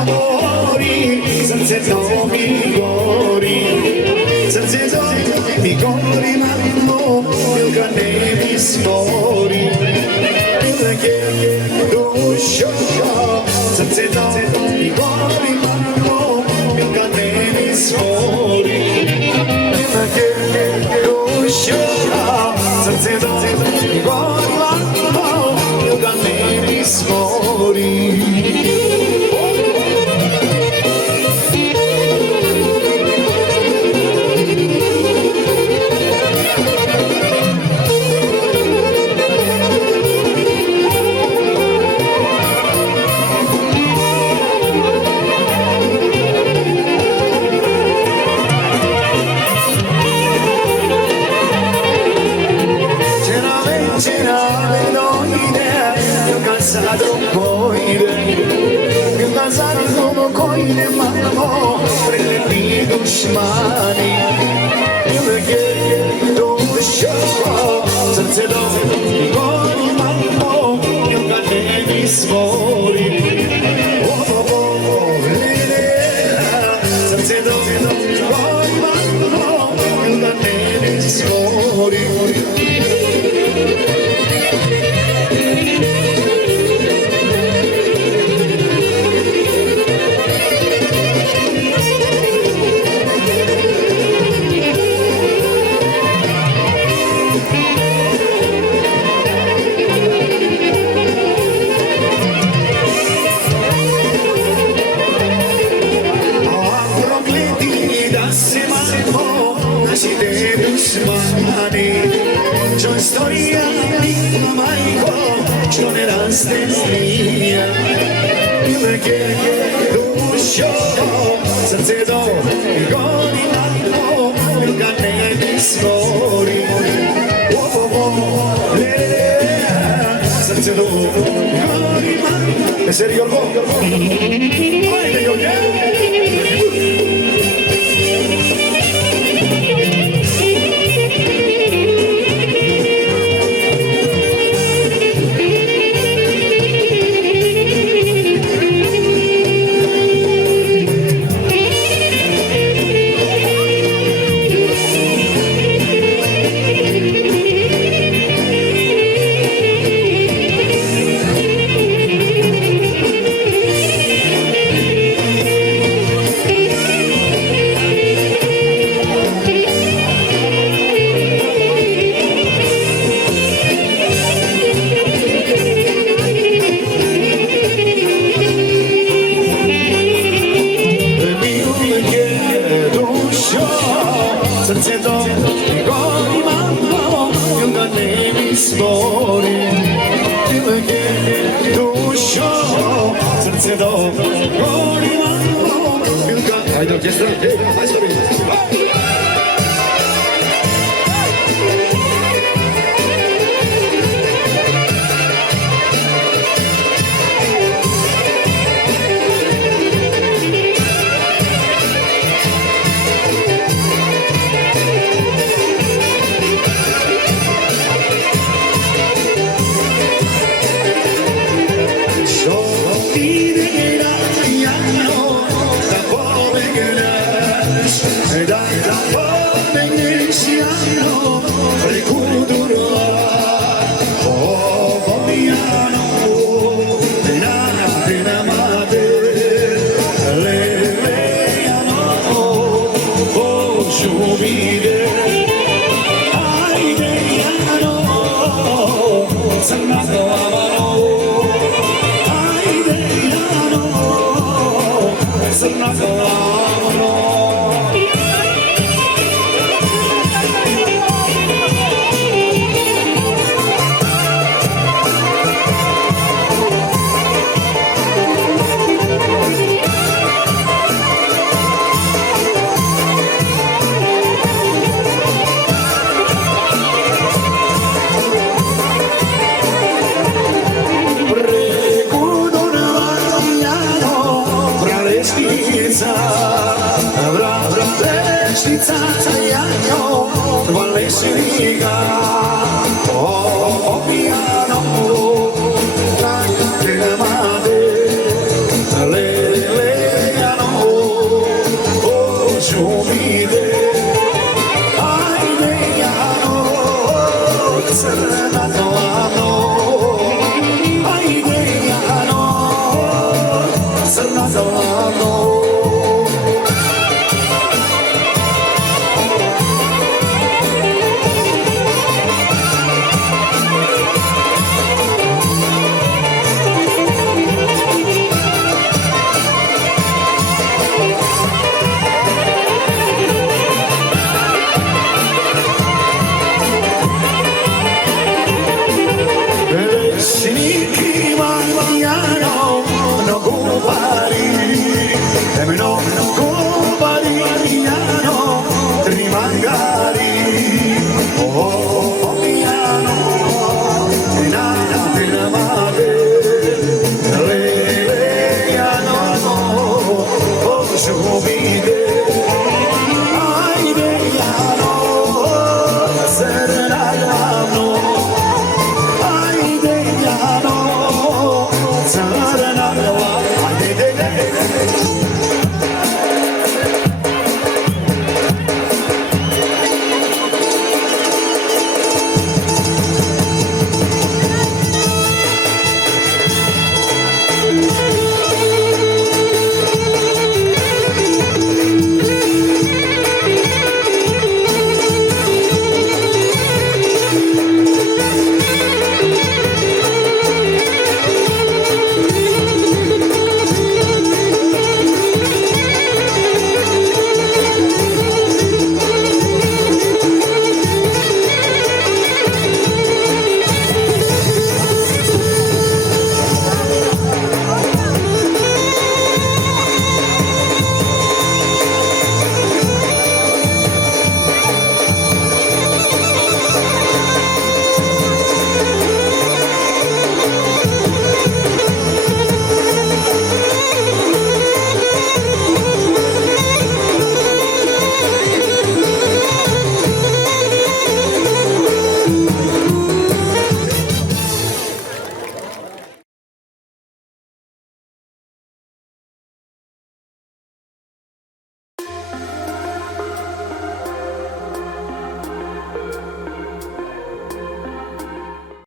amori, srce to mi gori, srce to mi gori, mammo, milka ne mi stvori, milke dušo, srce to mi gori, mammo, milka ne mi stvori, milke dušo, srce to mi gori, mammo, milka ne mi stvori. Koine mammo, prelepi dušmani, milke dušo, srce do gori mammo, milka ne mi svori. Srce do gori mammo, milka ne mi svori. C'ho storia mia majko, što ne raste mija, milke dušo, srce do gori mammo, milka ne mi svori. Srce do gori mammo, essere io il srce do gori mammo, milka ne mi svori, milke dušo, srce do gori mammo, milka... Ajde orkestra, majstori! Le mano